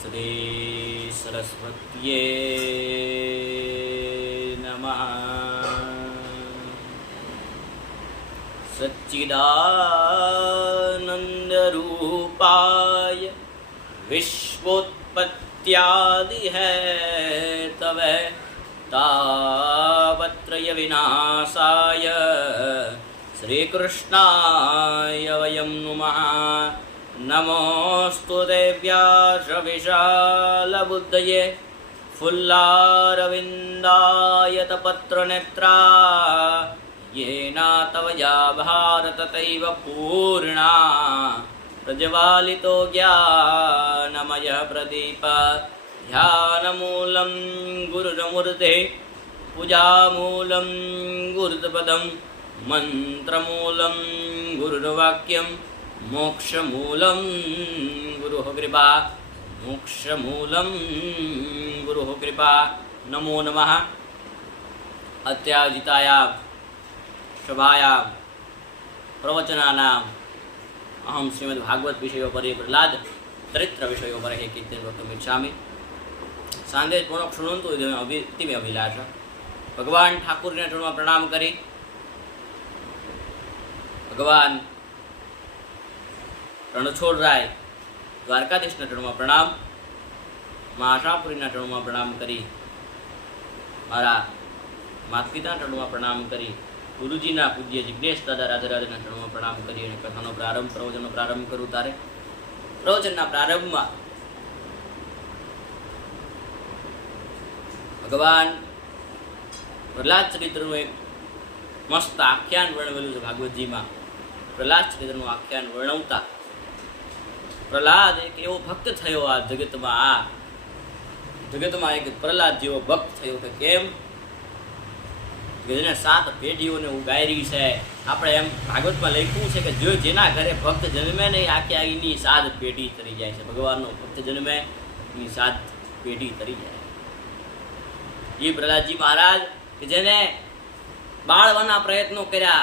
श्री सरस्वत्यै नमः। सच्चिदानन्दरूपाय विश्वोत्पत्त्यादि है तवे तापत्रय विनाशाय श्रीकृष्णाय वयं नुमः। नमोऽस्तु देव्याश्रविशालबुद्धये फुल्लारविन्दायतपत्रनेत्रा येन तवया भारत तैव पूर्णा प्रज्वालितो ज्ञानमयः प्रदीप। ध्यानमूलं गुरुर्मूर्ते पूजामूलं गुरुपदं मन्त्रमूलं गुरुर्वाक्यं मोक्षमूलं गुरुः कृपा मोक्षमूलं गुरुः कृपा। नमो नमः। अत्याजितायां सभायां प्रवचनानाम् अहं श्रीमद्भागवत विषयोपरि प्रह्लाद चरित्र विषयोपरि कीर्तनं वक्तुम् इच्छामि। सांदे पूर्ण शृण्वन्तु इति अभिलाषा। भगवान ठाकुर ने चरणों में प्रणाम करी। भगवान रणछोड़राय द्वारकाधीश चरणों में प्रणाम। माँ आशापुरी चरणों में प्रणाम करी। मारा माता पिता चरणों में प्रणाम करी। गुरुजी पूज्य जिज्ञेश दादा राधराज चरणों में प्रणाम करी कथा प्रारंभ प्रवचन प्रारंभ करूँ। तारे प्रवचन प्रारंभ में भगवान प्रहलाद चरित्र एक मस्त आख्यान वर्णवेलू है भागवतजी में। प्रहलाद चरित्र आख्यान वर्णवता प्रहलाद एक एवो भक्त थयो आ जगत में। आ जगत में एक प्रहलाद जेवो भक्त थयो के केम કે જેને 7 પેઢીઓને ઉગારી છે। આપણે એમ ભાગવતમાં લખ્યું છે કે જો જેના ઘરે ભક્ત જન્મે ને આખી આગીની 7 પેઢી તરી જાય છે। ભગવાનનો ભક્ત જન્મે એની 7 પેઢી તરી જાય। એ પ્રહલાદજી મહારાજ કે જેને બાળવાના પ્રયત્નો કર્યા,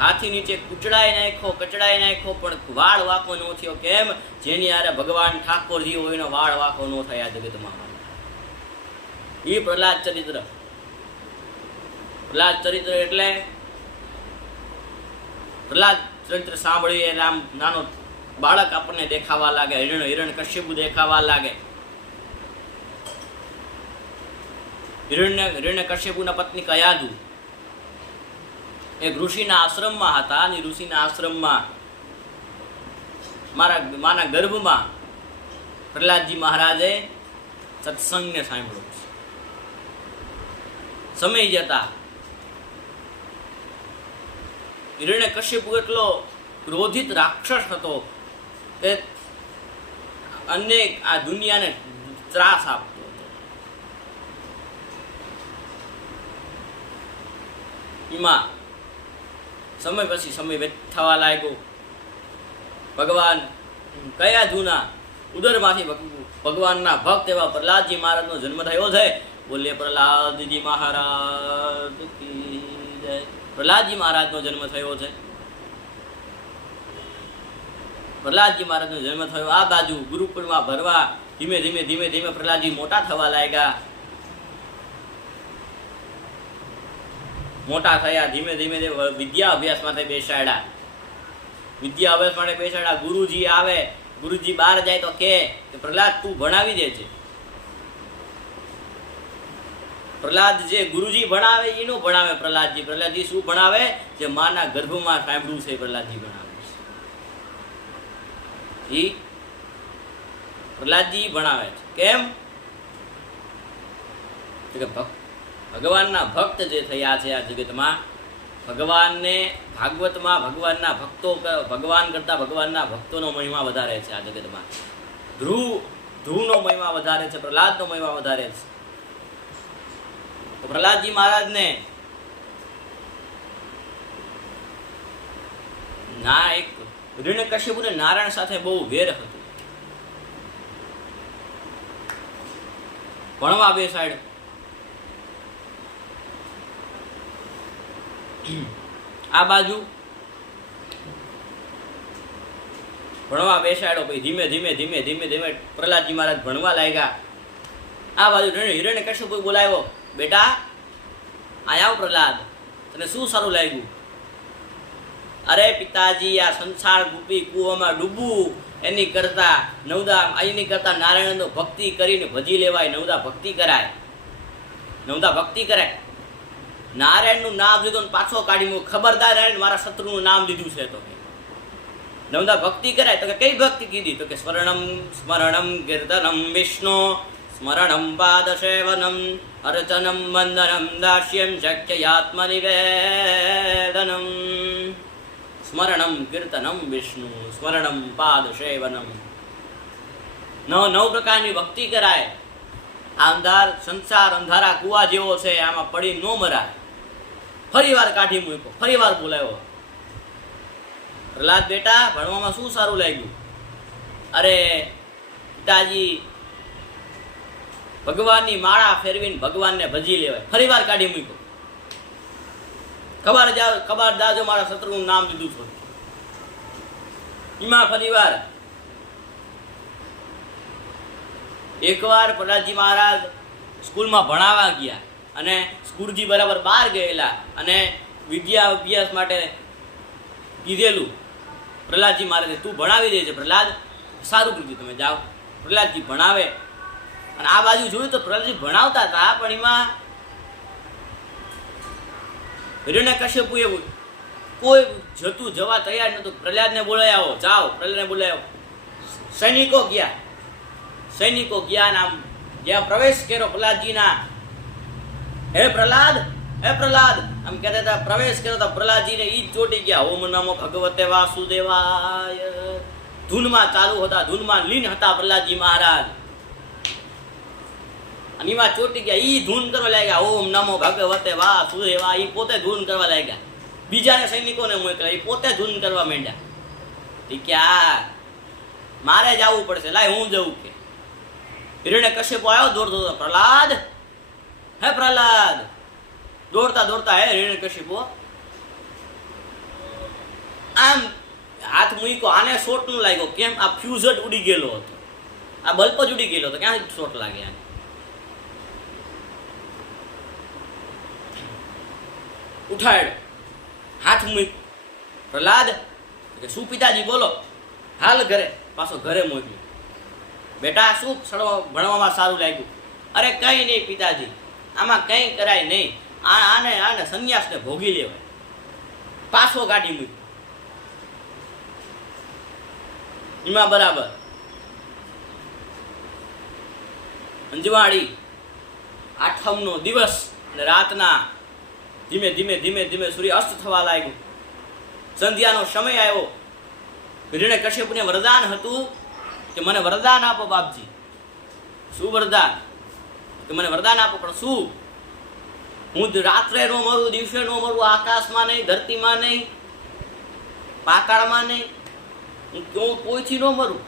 હાથી નીચે કચડાઈ નાખ્યો પણ વાળ વાકો ન થયો। કેમ? જેની હારે ભગવાન ઠાકોરજી હોય એનો વાળ વાકો ન થયા જગતમાં। ये प्रहलाद चरित्र એટલે પ્રહલાદ ચરિત્ર સાંભળીએ આમ નાનો બાળક આપણને દેખાવા લાગે, હિરણ્યકશ્યપુ દેખાવા લાગે। હિરણ્યકશ્યપુના પત્ની કયાદુ એક ઋષિના આશ્રમમાં હતા અને ઋષિના આશ્રમમાં માના ગર્ભમાં પ્રહલાદજી મહારાજે સત્સંગને સાંભળ્યો। समय जता हिरण्यकश्यपु एटलो क्रोधित राक्षस हतो के अनेक आ दुनिया ने त्रास आपतो हतो। एमां समय पछी समय थवा लाग्यो। भगवान कया जूना उदरमांथी भगवानना भक्त एवा प्रहलादजी महाराजनो जन्म थयो छे। बोले प्रहलाद जी महाराज की जय। प्रहलाद जी महाराज नो जन्म थयो छे। प्रहलाद जी महाराज नो जन्म थयो। आ बाजू गुरुकुल में भरवा धीमे धीमे धीमे धीमे प्रहलाद जी मोटा थवा लाग्या। मोटा थया धीमे धीमे विद्या अभ्यास माटे बेसाड्या। विद्या अभ्यास माटे बेसाड्या। गुरुजी आवे, गुरुजी बहार जाए तो के प्रहलाद तू भणावी देजे। प्रहलाद जे गुरुजी भणावे एनु भणावे प्रहलादजी। प्रहलादजी शू भणावे? जे माना गर्भमां सांभळ्युं छे प्रहलादजी भणावे छे। प्रहलादजी भणावे छे। केम? કે ભગવાનના ભક્ત જે થયા છે આ જગતમાં, ભગવાનને ભાગવતમાં ભગવાનના ભક્તો ભગવાન કરતા ભગવાનના ભક્તોનો મહિમા વધારે છે આ જગતમાં। ધ્રુવનો મહિમા વધારે છે, પ્રહલાદનો મહિમા વધારે છે। तो प्रहलाद जी महाराज ने ना एक हिरण्यकश्यपु ने नारायण साथे बहु वेर हतो। भणवा बेसाड आ बाजू ભણવા બેસાડ્યો. પછી ધીમે ધીમે ધીમે ધીમે ધીમે પ્રહલાદજી મહારાજ ભણવા લાગ્યા. આ બાજુ હિરણ્યકશ્યપુ બોલાવ્યો, બેટા અહીંયા આવ પ્રહલાદ, તને શું સારું લાગ્યું? અરે પિતાજી, આ સંસાર રૂપી કૂવામાં ડૂબવું એની કરતા નારાયણનો ભક્તિ કરીને ભજી લેવાય. નવદા ભક્તિ કરાય, નવદા ભક્તિ કરાય. નારાયણનું નામ લીધું ને પાછો કાઢી મૂક, ખબરદાર નારાયણ મારા શત્રુનું નામ લીધું છે. તો નવદા ભક્તિ કરાય. તો કે કઈ ભક્તિ કીધી? તો કે સ્મરણમ કીર્તનમ વિષ્ણુ, સ્મરણમ પાદસેવનમ, અર્ચનમ વંદનમ દાસ્યમ શક્યયાત્મનિવેદનમ. સ્મરણમ કીર્તનમ વિષ્ણુ, સ્મરણમ પાદસેવનમ. નવ પ્રકારની ભક્તિ કરાય. આ સંસાર અંધારા કુવા જેવો છે, આમાં પડી ન મરાય. ફરી વાર કાઢી મૂક્યો, ફરી વાર બોલાવ્યો, પ્રહલાદ બેટા ભણવામાં શું સારું લાગ્યું? અરે પિતાજી, ભગવાનની માળા ફેરવીને ભગવાનને ભજી લેવાય. ફરી વાર કાઢી મૂક્યો, ખબરદાર જો મારા શત્રુનું નામ લીધું છે. એમાં ફરી વાર એકવાર પ્રહલાદજી મહારાજ સ્કૂલમાં ભણાવવા ગયા અને સ્કૂલજી બરાબર બહાર ગયેલા અને વિદ્યા અભ્યાસ માટે કીધેલું. પ્રહલાદજી મહારાજે તું ભણાવી દે છે પ્રહલાદ, સારું કીધું, તમે જાઓ. પ્રહલાદજી ભણાવે અને આ બાજુ જોયું તો પ્રહલાદજી ભણાવતા હતા, પણ એમાં હિરણ્યકશ્યપુ એવું કોઈ જતું જવા તૈયાર નતું. પ્રહલાદને બોલાવી આવો, જાઓ. પ્રહલાદને બોલાવી આવો. સૈનિકો ગયા આમ જ્યાં પ્રવેશ કર્યો પ્રહલાદજીના, હે પ્રહલાદ આમ કહેતા હતા. પ્રવેશ કર્યો તો પ્રહલાદજીને ઈ જ ચોટી ગયા. ઓમ નમો ભગવતે વાસુદેવાય ધૂનમાં ચાલુ હતા, ધૂનમાં લીન હતા પ્રહલાદજી મહારાજ. અને એમાં ચોટી ગયા, ઈ ધૂન કરવા લાગ્યા. ઓમ નમો ભગવતે વાસુદેવાય, ઈ પોતે ધૂન કરવા લાગ્યા. બીજાને સૈનિકોને મોકલ્યા, ઈ પોતે ધૂન કરવા માંડ્યા. કે આ મારે જવું પડશે, લાય હું જવું. કે હિરણ્યકશ્યપુ આવ્યો દોડતો, પ્રહલાદ, હે પ્રહલાદ, દોડતા હે હિરણ્યકશ્યપુ આમ હાથ મૂક્યો. આને શોટ નું લાગ્યો. કેમ? આ ફ્યુઝ જ ઉડી ગયેલો હતો, આ બલ્બ જ ઉડી ગયેલો હતો. ક્યાં શોટ લાગે? ઉઠાડ, હાથ મૂક. પ્રહલાદ કે શું પિતાજી બોલો? હાલ ઘરે. પાછો ઘરે મોકલ્યો. બેટા શું ભણવામાં સારું લાગ્યું? અરે કંઈ નહીં પિતાજી, આમાં કંઈ કરાય નહીં. આને સંન્યાસને ભોગી લેવાય. પાછો કાઢી મૂક્યો. એમાં બરાબર અંજવાળી આઠમનો દિવસ અને રાતના ધીમે ધીમે સૂર્ય અસ્ત થવા લાગ્યું. સંધ્યાનો સમય આવ્યો. હિરણ્યકશ્યપુને વરદાન હતું કે મને વરદાન આપો બાપજી. શું વરદાન? કે મને વરદાન આપો, પણ શું? હું રાત્રે નો મરું, દિવસે નો મરું, આકાશમાં નહીં, ધરતીમાં નહીં, પાતાળમાં નહીં, હું કોઈથી ન મરું.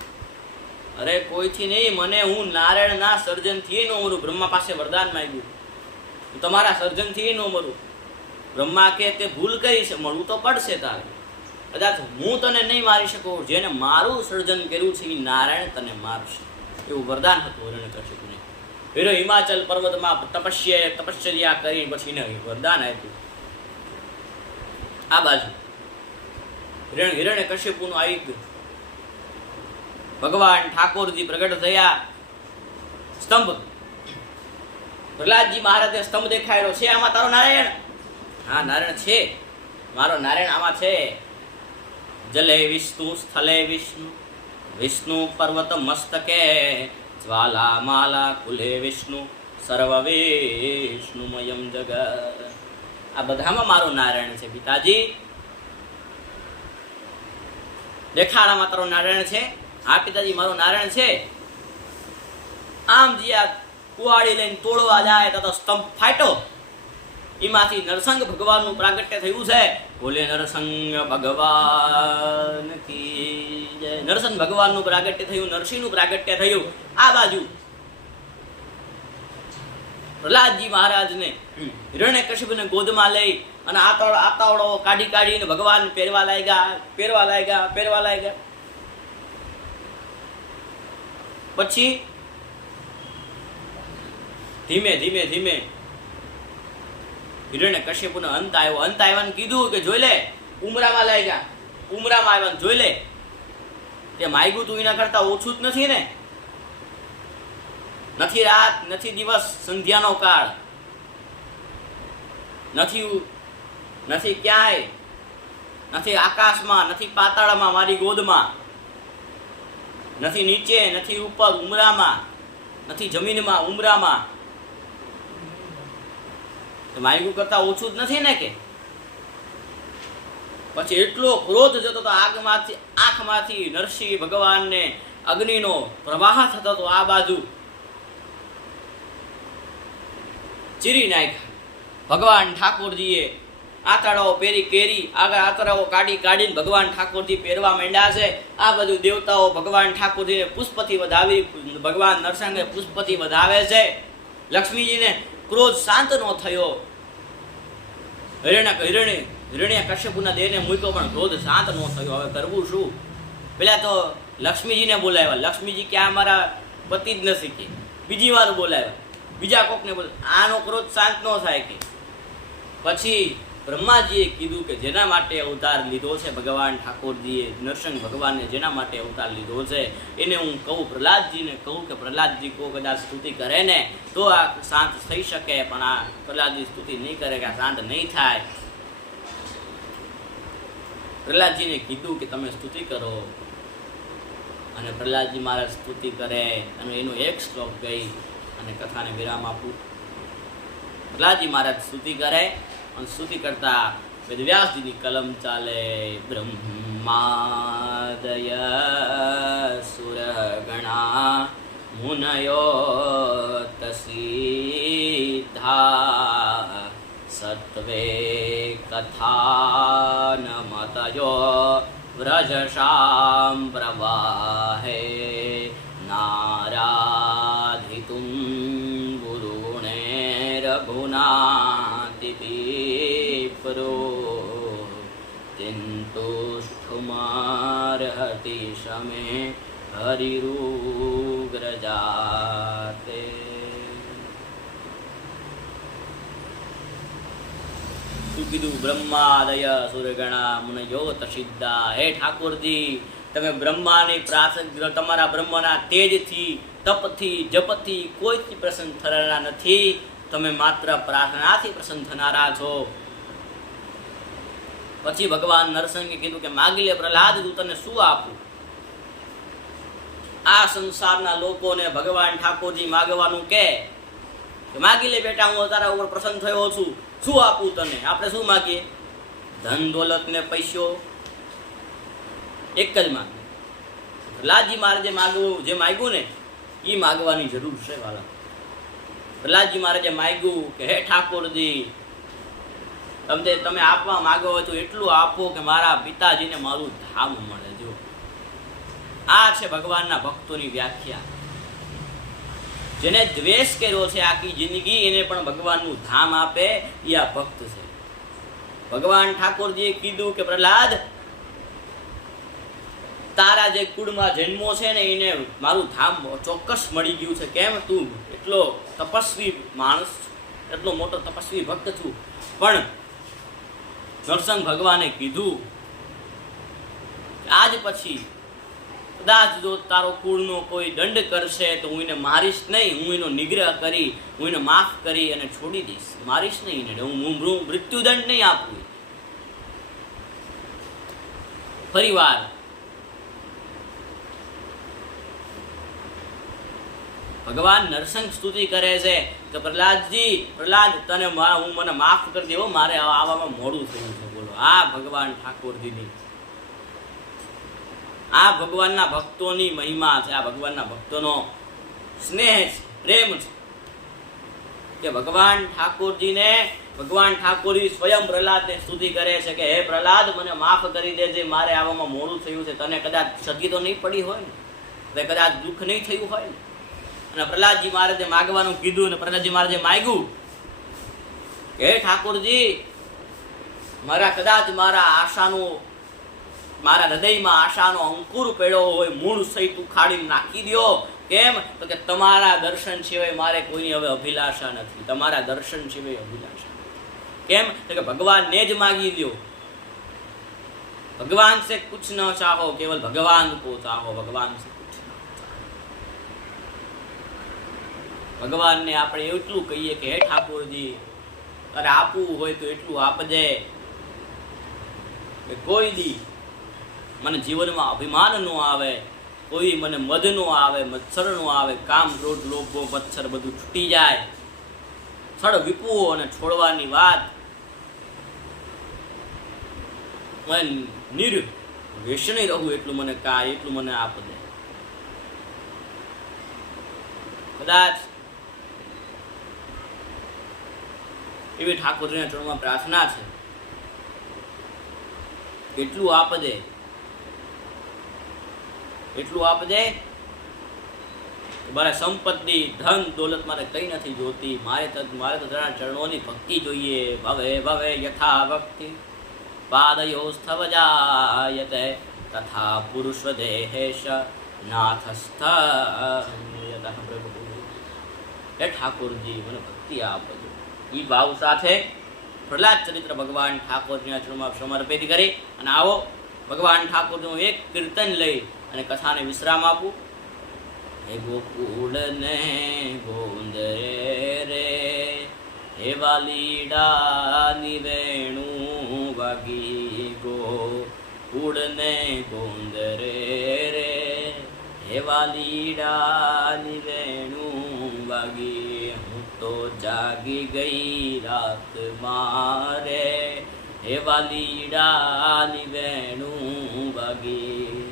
અરે કોઈથી નહીં, મને હું નારાયણના સર્જનથી ન મરું. બ્રહ્મા પાસે વરદાન માંગ્યું, હું તમારા સર્જનથી ન મરું. બ્રહ્મા કે તે ભૂલ કરી છે, મળવું તો પડશે તારે. કદાચ હું તને નહીં મારી શકું, જેને મારું સર્જન કર્યું છે એ નારાયણ તને મારશે. એવું વરદાન હતું હિરણ્યકશ્યપુને. હિમાચલ પર્વતમાં તપશ્ચર્યા કરી પછી વરદાન આપ્યું. આ બાજુ હિરણ્યકશ્યપુનું આવી ગયું. ભગવાન ઠાકોરજી પ્રગટ થયા. સ્તંભ, પ્રહલાદજી મહારાજે સ્તંભ દેખાડ્યો. છે આમાં તારો નારાયણ? હા નારાયણ છે, મારો નારાયણ આમાં છે. જલે વિષ્ણુ, સ્થલે વિષ્ણુ, વિષ્ણુ પર્વત મસ્તકે, જ્વાલા માલા કુલે વિષ્ણુ, સર્વ વિષ્ણુમયમ જગત. આ બધામાં મારો નારાયણ છે પિતાજી. દેખાડામાં તારો નારાયણ છે? હા પિતાજી મારો નારાયણ છે. આમ જ્યાં કુવાડી લઈને તોડવા જાય તો સ્તંભ ફાટ્યો. એમાંથી નરસંગ ભગવાનનું પ્રાગટ્ય થયું છે. બોલે નરસંગ ભગવાન કી જય. નરસંગ ભગવાનનું પ્રાગટ્ય થયું, નરસિંહનું પ્રાગટ્ય થયું. આ બાજુ પ્રહલાદજી મહારાજને હિરણ્યકશ્યપુને ગોદમાં લઈ અને આતાવડો કાઢીને ભગવાન પહેરવા લાગ્યા. પછી ધીમે ધીમે ધીમે હિરણ્યકશ્યપુનો અંત આવ્યો. અંત આવ્યાને કીધું કે જોઈ લે, ઉમરામાં લઈ જા. ઉમરામાં આવ્યા જોઈ લે, તે માગ્યું તું એના કરતા ઓછું જ નથી ને. નથી રાત, નથી દિવસ, સંધ્યાનો કાળ નથી ક્યાંય, નથી આકાશમાં, નથી પાતાળમાં મારી ગોદમાં, નથી નીચે, નથી ઉપર ઉમરામાં, નથી જમીનમાં ઉમરામાં. માયગું કરતા ઓછું જ નથી ને કે. પછી એટલો ક્રોધ જતો તો આંખમાંથી નરસિંહ ભગવાનને અગ્નિનો પ્રવાહ થતો હતો. આ બાજુ ચીરી નાખ્યા. ભગવાન ઠાકોરજીએ આંતરડાઓ પહેરી કેરી, આગળ આંતરડાઓ કાઢીને ભગવાન ઠાકોરજી પહેરવા માંડ્યા છે. આ બધું દેવતાઓ ભગવાન ઠાકોરજીને પુષ્પથી વધાવી, ભગવાન નરસિંહને પુષ્પથી વધાવે છે. લક્ષ્મીજીને ક્રોધ શાંત નો થયો. હિરણ્યકશ્યપુના દેહને મૂક્યો પણ ક્રોધ શાંત નો થયો. હવે કરવું શું? પેલા તો લક્ષ્મીજીને બોલાવ્યા. લક્ષ્મીજી ક્યાં મારા પતિ જ નથી કે. બીજી વાર બોલાવ્યા, બીજા કોકને બોલાવ્યા. આનો ક્રોધ શાંત ન થાય કે. પછી બ્રહ્માજીએ કીધું કે જેના માટે અવતાર લીધો છે ભગવાન ઠાકોરજીએ, નરસિંહ ભગવાનને જેના માટે અવતાર લીધો છે, એને હું કહું, પ્રહલાદજીને કહું કે પ્રહલાદજી કો કદાચ સ્તુતિ કરે ને તો આ શાંત થઈ શકે. પણ આ પ્રહલાદજી સ્તુતિ નહીં કરે કે આ શાંત નહીં થાય. પ્રહલાદજીને કીધું કે તમે સ્તુતિ કરો. અને પ્રહલાદજી મહારાજ સ્તુતિ કરે અને એનો એક શ્લોક ગઈ અને કથાને વિરામ આપું. પ્રહલાદજી મહારાજ સ્તુતિ કરે અને સ્તુતિ કરતા વેદવ્યાસજીની કલમ ચાલે. બ્રહ્માદય સુરગણા મુનયો તસિદ્ધા સત્વે કથાનમતયો વ્રજશામ પ્રવાહે નારાધિતું ગુરુણે રઘુનાતિપીપરો કિંતુષ્ઠુમાર્હતિ શમે હરિરુગ્રજાતે. શું કીધું? બ્રહ્માદય સુરગણા મુનયો તસિદ્ધા. હે ઠાકોરજી, તમે બ્રહ્માની પ્રાર્થના, તમારા બ્રહ્મના તેજથી, તપથી, જપથી કોઈથી પ્રસન્ન થનારા નથી. તમે માત્ર પ્રાર્થનાથી પ્રસન્ન થનારા છો. પછી ભગવાન નરસિંહે કીધું કે માગી લે પ્રહલાદ, તું તને શું આપું? આ સંસારના લોકોને ભગવાન ઠાકોરજી માગવાનું કે માગી લે બેટા, હું તારા ઉપર પ્રસન્ન થયો છું, શું આપું તને? આપણે શું માગીએ? ધન દોલત ને પૈસો એક જ માગે. પ્રહલાદજી મહારાજે જે માગ્યું ને એ માગવાની જરૂર છે વાલા. પ્રહલાદજી મહારાજે માગ્યું કે હે ઠાકોરજી, તમે આપવા માંગો હોય તો એટલું આપો કે મારા પિતાજીને મારું ધામ મળે. જો આ છે ભગવાનના ભક્તોની વ્યાખ્યા. જેને દ્વેષ કર્યો છે આખી જિંદગી, એને પણ ભગવાનનું ધામ આપે, એ આ ભક્ત છે. ભગવાન ઠાકોરજીએ કીધું કે પ્રહલાદ, તારા જે કુળમાં જન્મો છે ને એને મારું ધામ ચોક્કસ મળી ગયું છે. કેમ? તું એટલો તપસ્વી માણસ, એટલો મોટો તપસ્વી ભક્ત છું. પણ નરસિંહ ભગવાને કીધું આજ પછી કદાચ જો તારો કુળનો કોઈ દંડ કરશે તો હું એને મારીશ નહીં, હું એનો નિગ્રહ કરી, હું એને માફ કરી અને છોડી દઈશ. મારીશ નહીં એને, હું મૃત્યુદંડ નહીં આપું. ફરીવાર ભગવાન નરસિંહ સ્તુતિ કરે છે કે પ્રહલાદજી, પ્રહલાદ તને મને માફ કરી દેવો, મારે આવવામાં મોડું થયું છે. બોલો, આ ભગવાન ઠાકોરજીની, આ ભગવાનના ભક્તોની મહિમા છે. આ ભગવાનના ભક્તોનો સ્નેહ છે, પ્રેમ છે કે ભગવાન ઠાકોરજીને, ભગવાન ઠાકોરજી સ્વયં પ્રહલાદને સ્તુતિ કરે છે કે હે પ્રહલાદ, મને માફ કરી દેજે, મારે આવવામાં મોડું થયું છે. તને કદાચ સતી તો નહીં પડી હોય ને, કદાચ દુઃખ નહીં થયું હોય ને. અને પ્રહલાદજી મહારાજે માગવાનું કીધું અને પ્રહલાદજી મહારાજે માગ્યું કે હે ઠાકોરજી, કદાચ મારા આશાનું મારા હૃદયમાં આશાનો અંકુર પડ્યો હોય, મૂળ સહિત ઉખાડીને નાખી દો. કેમ? તો કે તમારા દર્શન સિવાય મારે કોઈની હવે અભિલાષા નથી. તમારા દર્શન સિવાય અભિલાષા. કેમ? તો કે ભગવાનને જ માગી દો. भगवान से कुछ न चाहो, केवल भगवान को चाहो. भगवान से कुछ न चाहो. भगवान ने આપણે એટલું કહીએ કે હે ઠાકોરજી, અરે આપવું હોય તો એટલું આપજે કે કોઈ દી મને જીવનમાં અભિમાન નો આવે, કોઈ મને મદ નો આવે, મત્સર નો આવે, કામ ક્રોધ લોભ મત્સર બધું છૂટી જાય. છળ વિપુઓ અને છોડવાની વાત, મને નિર્વ્યસની રહું એટલું મને એટલું મને આપજે. કદાચ એવી ઠાકોરજીના ચરણમાં પ્રાર્થના છે, એટલું આપજે, એટલું આપજે. મારે સંપત્તિ ધન દોલત મારે કઈ નથી જોતી. મારે તો તારા ચરણોની ભક્તિ જોઈએ. ભવે ભવે યથા ભક્તિ પાદયો સ્થવ જાયતે તથા પુરુષ દેહેશ નાથસ્થ. હે ઠાકોરજી, મને ભક્તિ આપજો. એ ભાવ સાથે પ્રહલાદ ચરિત્ર ભગવાન ઠાકોરના ચરણમાં સમર્પિત કરી અને આવો ભગવાન ઠાકોરનું એક કીર્તન લઈ અને કથાને વિશ્રામ આપું. હે ગોકુળ ને ગોંદ રે, હે વાલીડાની વેણું વાગી ગોકુળ ને ગોંદ રે, હે વાલીડાની વેણું વાગી. હું તો જાગી ગઈ રાત મારે, હે વાલીડાની વેણું વાગી.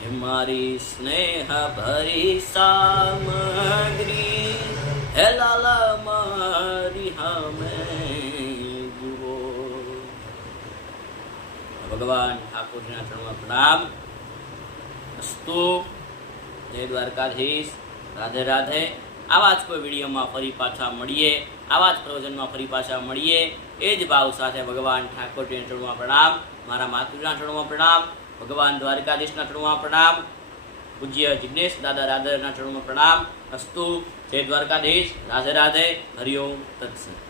હે મારી સ્નેહ ભરી સામગ્રી, હે લાલા મારી હમે જુઓ. ભગવાન ઠાકોરના ચરણમાં પ્રણામ. અસ્તુ. જય દ્વારકાધીશ. રાધે રાધે. આવા જ કોઈ વિડીયોમાં ફરી પાછા મળીએ, આવા જ પ્રવચનમાં ફરી પાછા મળીએ. એ જ ભાવ સાથે ભગવાન ઠાકોરના ચરણમાં પ્રણામ, મારા માતૃના ચરણમાં પ્રણામ, ભગવાન દ્વારકાધીશના ચરણમાં પ્રણામ, પૂજ્ય જિગ્નેશ દાદા રાધરના ચરણમાં પ્રણામ. અસ્તુ. જય દ્વારકાધીશ. રાધે રાધે. હરિઓમ તત્સત.